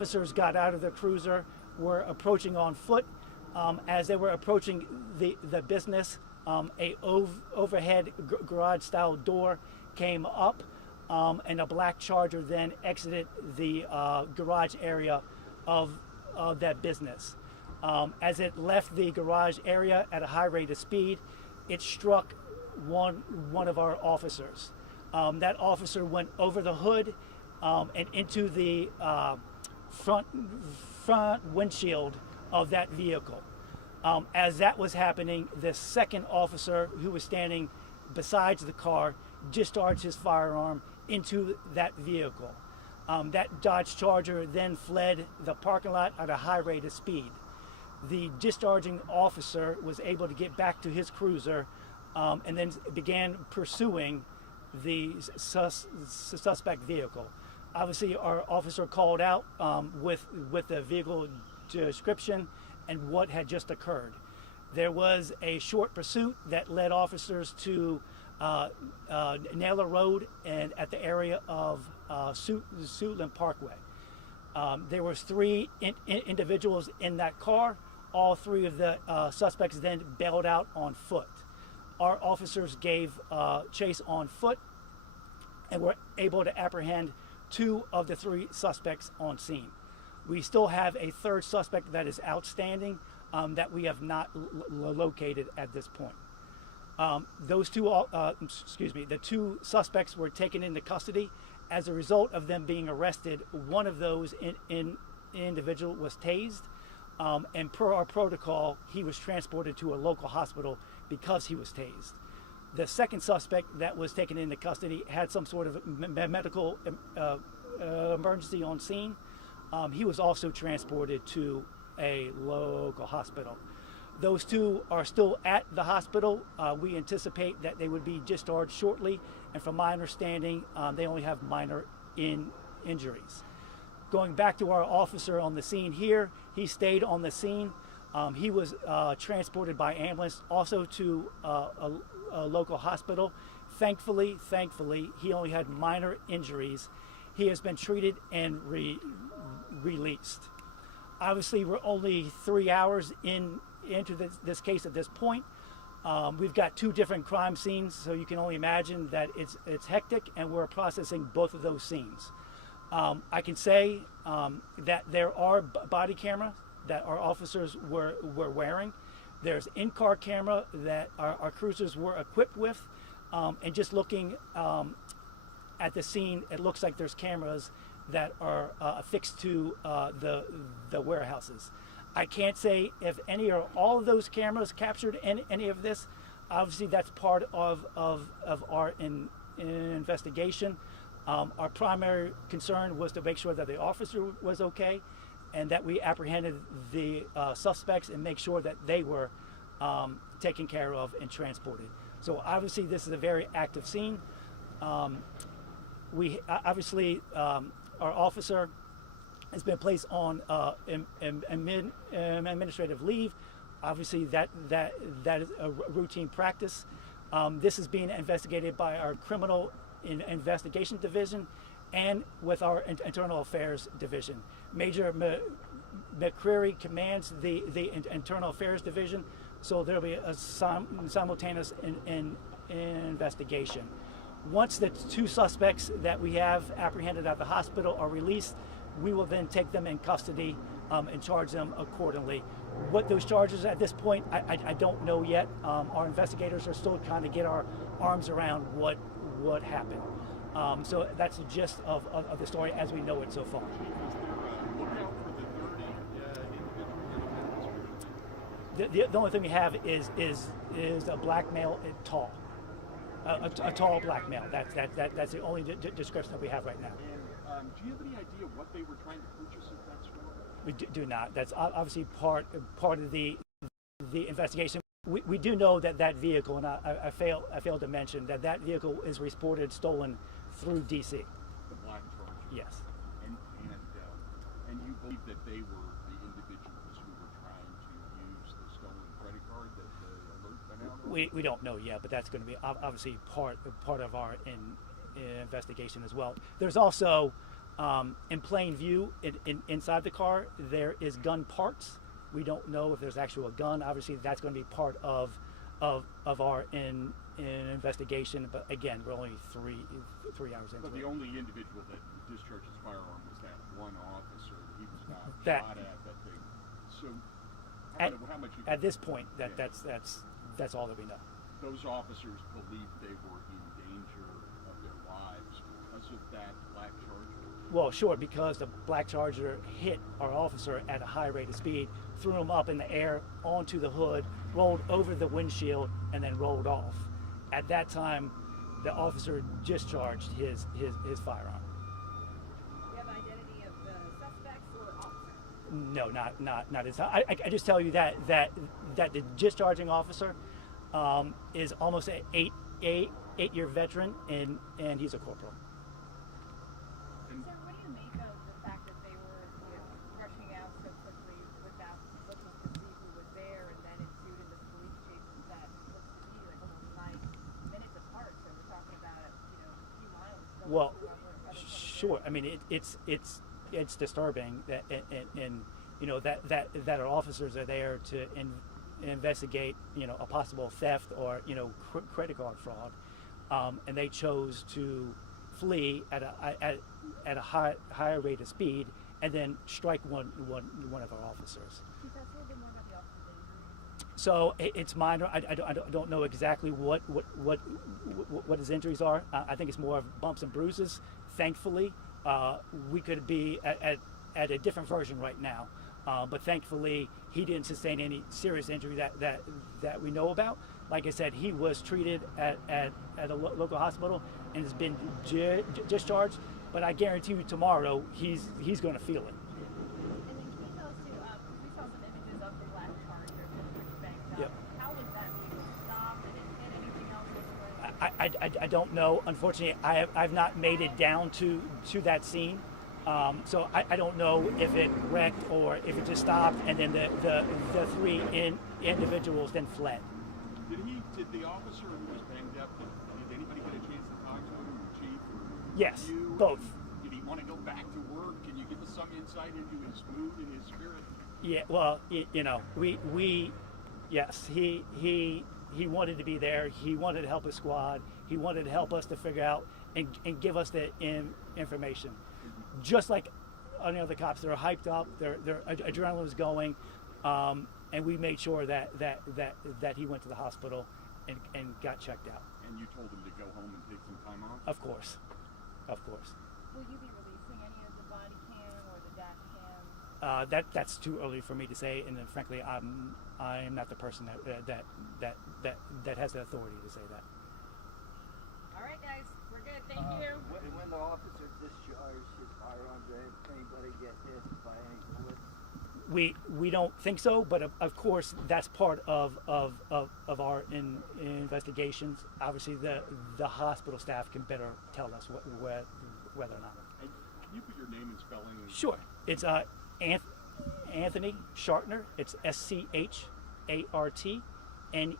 Officers got out of the cruiser, were approaching on foot. As they were approaching the business, overhead garage-style door came up, and a black Charger then exited the garage area of that business. As it left the garage area at a high rate of speed, it struck one of our officers. That officer went over the hood and into the front windshield of that vehicle. As that was happening, the second officer, who was standing besides the car, discharged his firearm into that vehicle. That Dodge Charger then fled the parking lot at a high rate of speed. The discharging officer was able to get back to his cruiser and then began pursuing the suspect vehicle. Obviously, our officer called out with the vehicle description and what had just occurred. There was a short pursuit that led officers to Naylor Road and at the area of Suitland Parkway. There was three individuals in that car. All three of the suspects then bailed out on foot. Our officers gave chase on foot and were able to apprehend two of the three suspects on scene. We still have a third suspect that is outstanding that we have not located at this point. The two suspects were taken into custody. As a result of them being arrested, one of those individual was tased, and per our protocol, he was transported to a local hospital because he was tased. The second suspect that was taken into custody had some sort of medical emergency on scene. He was also transported to a local hospital. Those two are still at the hospital. We anticipate that they would be discharged shortly, and from my understanding, they only have minor injuries. Going back to our officer on the scene here, he stayed on the scene. He was transported by ambulance also to a local hospital. Thankfully, he only had minor injuries. He has been treated and released. Obviously, we're only 3 hours into this case at this point. We've got two different crime scenes, so you can only imagine that it's hectic, and we're processing both of those scenes. I can say that there are body cameras that our officers were wearing. There's in-car camera that our cruisers were equipped with, and just looking at the scene, it looks like there's cameras that are affixed to the warehouses. I can't say if any or all of those cameras captured any of this. Obviously, that's part of our investigation. Our primary concern was to make sure that the officer was okay and that we apprehended the suspects and make sure that they were taken care of and transported. So obviously, this is a very active scene. We obviously, our officer has been placed on administrative leave. Obviously, that is a routine practice. This is being investigated by our criminal investigation division and with our internal affairs division. Major McCreary commands the internal affairs division, so there'll be a simultaneous investigation. Once the two suspects that we have apprehended at the hospital are released, we will then take them in custody and charge them accordingly. What those charges at this point, I don't know yet. Our investigators are still trying to get our arms around what happened. So that's the gist of the story as we know it so far. The only thing we have is a black male, tall, a tall black male. That's the only description that we have right now. And do you have any idea what they were trying to purchase at that store? We do not. That's obviously part of the investigation. We do know that vehicle, and I failed to mention that vehicle is reported stolen through DC. The black Charger. Yes. And you believe that they were the individuals who were trying to use the stolen credit card that the alert went out on? We don't know yet, but that's going to be obviously part of our investigation as well. There's also In plain view, inside the car, there is gun parts. We don't know if there's actually a gun. Obviously, that's going to be part of our investigation. But again, we're only three hours into it. But the only individual that discharged his firearm was that one officer that he was not That- shot at that thing. So how much At this point, that's all that we know. those officers believed they were in danger of their lives because of that black Charger? Well, sure, because the black Charger hit our officer at a high rate of speed, threw him up in the air onto the hood, rolled over the windshield, and then rolled off. At that time, the officer discharged his firearm. Do you have identity of the suspects or officer? No, not his. I just tell you that the discharging officer is almost an eight-year veteran, and he's a corporal. Sir, what do you make of the fact that they were rushing out so quickly without looking to see who was there, and then ensued in this police chase that looks to be like almost 9 minutes apart? So we're talking about a few miles. Going Well, to other sure. I mean, it's disturbing that and that our officers are there to investigate a possible theft or credit card fraud, and they chose to flee at a higher rate of speed and then strike one of our officers. Can you tell us a little bit more about the officer's injuries? So it's minor. I don't know exactly what his injuries are. I think it's more of bumps and bruises. Thankfully, we could be at a different version right now, but thankfully he didn't sustain any serious injury that we know about. Like I said, he was treated at a local hospital and has been discharged. But I guarantee you, tomorrow he's going to feel it. And then can you tell us too, because we saw some images of the black Charger pretty banged up. Yep. How was that vehicle stopped? Did it hit anything else? I don't know. Unfortunately, I've not made it down to that scene, so I don't know if it wrecked or if it just stopped and then the three individuals then fled. Did the officer who was banged up, did anybody get a chance to talk to him, the chief? Or Yes, you? both. Did he want to go back to work? Can you give us some insight into his mood and his spirit? Yeah, well, yes, he wanted to be there. He wanted to help his squad. He wanted to help us to figure out and give us the information. Just like any other cops, they're hyped up. Their adrenaline was going, and we made sure that he went to the hospital and got checked out. And you told him to go home and take some time off? Of course. Will you be releasing any of the body cam or the dash cam? That's too early for me to say, and then frankly, I'm not the person that has the authority to say that. All right, guys, we're good. Thank you. When the officer discharged his firearm, did anybody get hit by any bullets? We don't think so, but of course that's part of our investigations. Obviously, the hospital staff can better tell us whether or not. And can you put your name and spelling? Sure, it's Anthony Shartner. It's SCHARTNER. And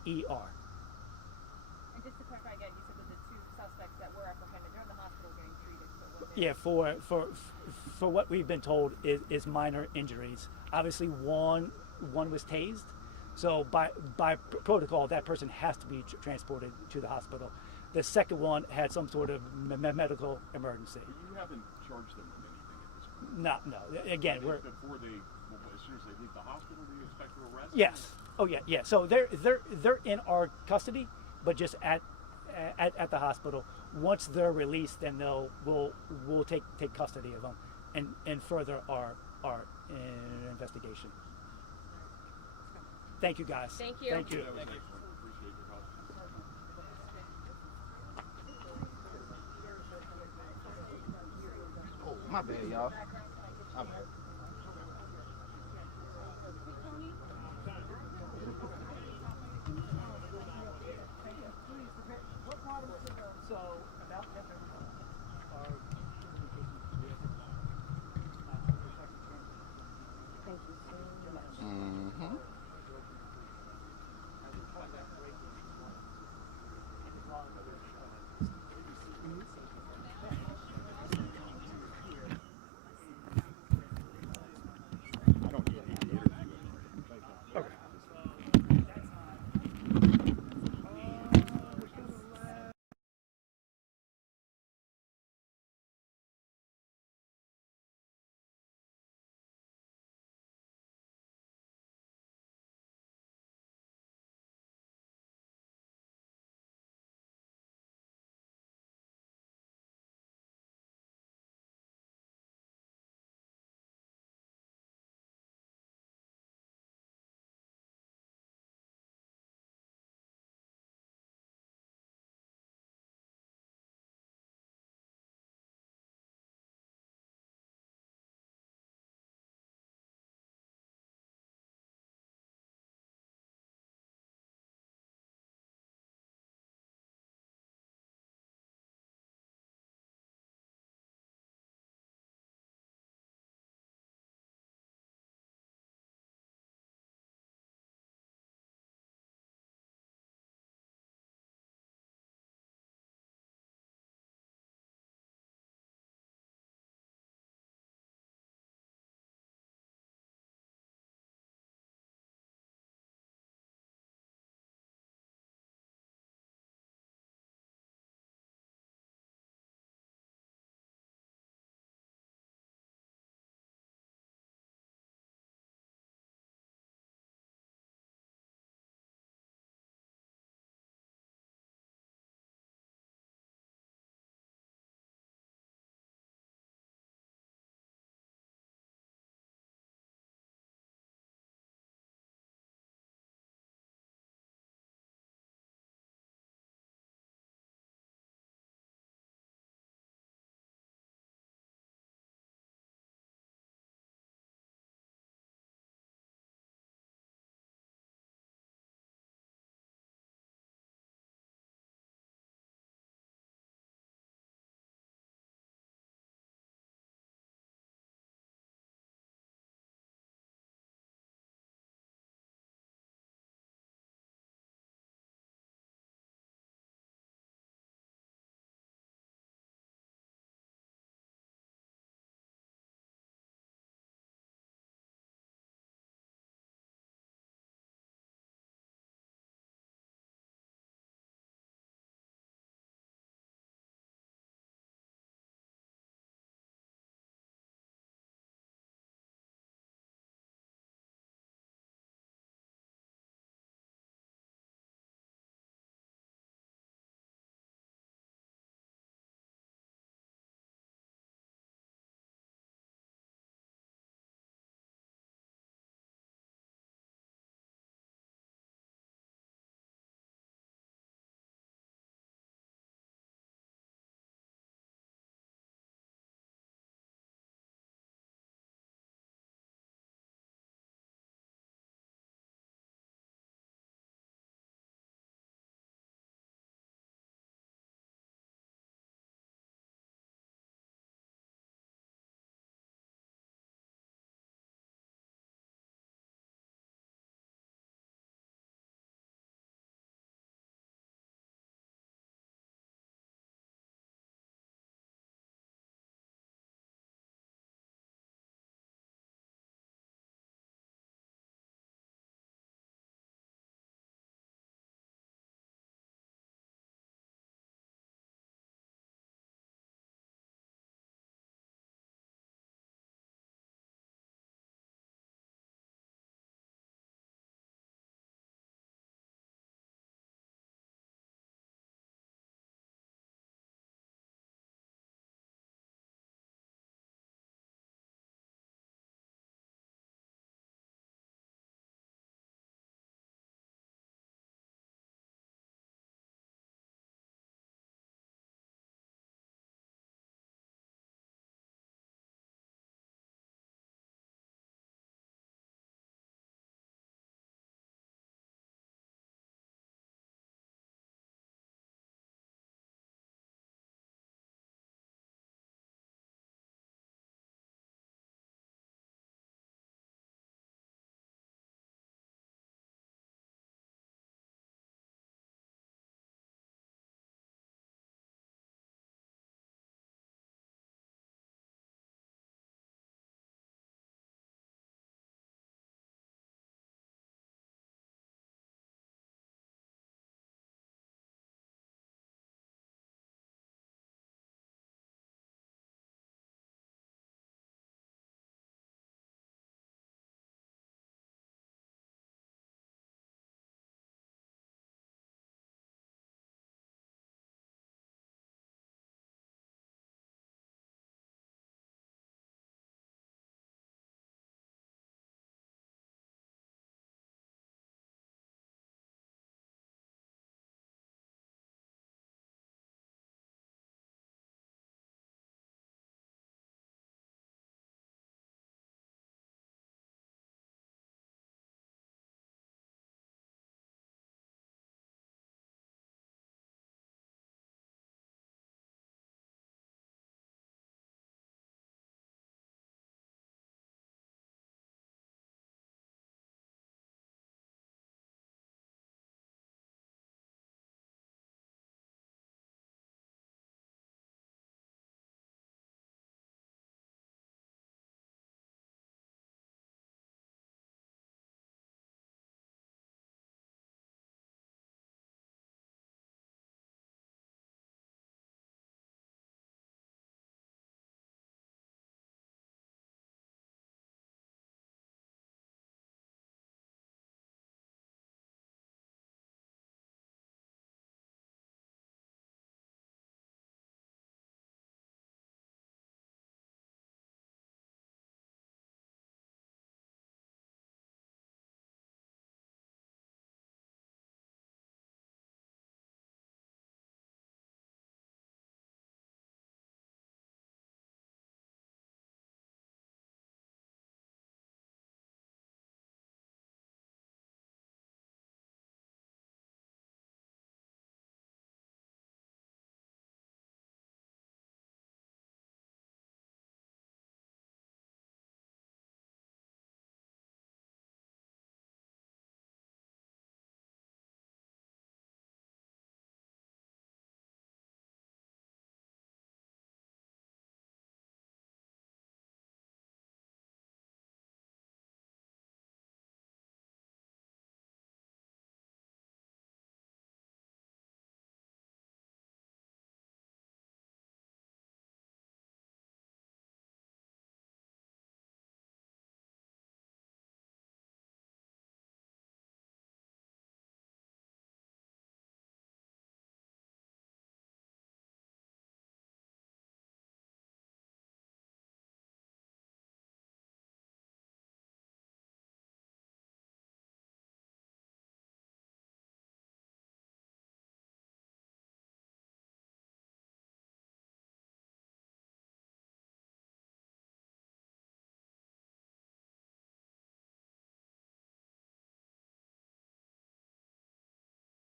just to clarify again, you said that the two suspects that were apprehended, they're in the hospital getting treated. So what Yeah, for what we've been told is minor injuries. Obviously, one was tased, so by protocol, that person has to be transported to the hospital. The second one had some sort of medical emergency. But you haven't charged them with anything at this point? No. Again, we're Before as soon as they leave the hospital, do you expect to arrest them? yes. Oh yeah. So they're in our custody, but just at the hospital. Once they're released, then we'll take custody of them and further our investigation. Thank you, guys. Thank you. Thank you. That was excellent. Appreciate your help. Oh, my bad, y'all. My bad.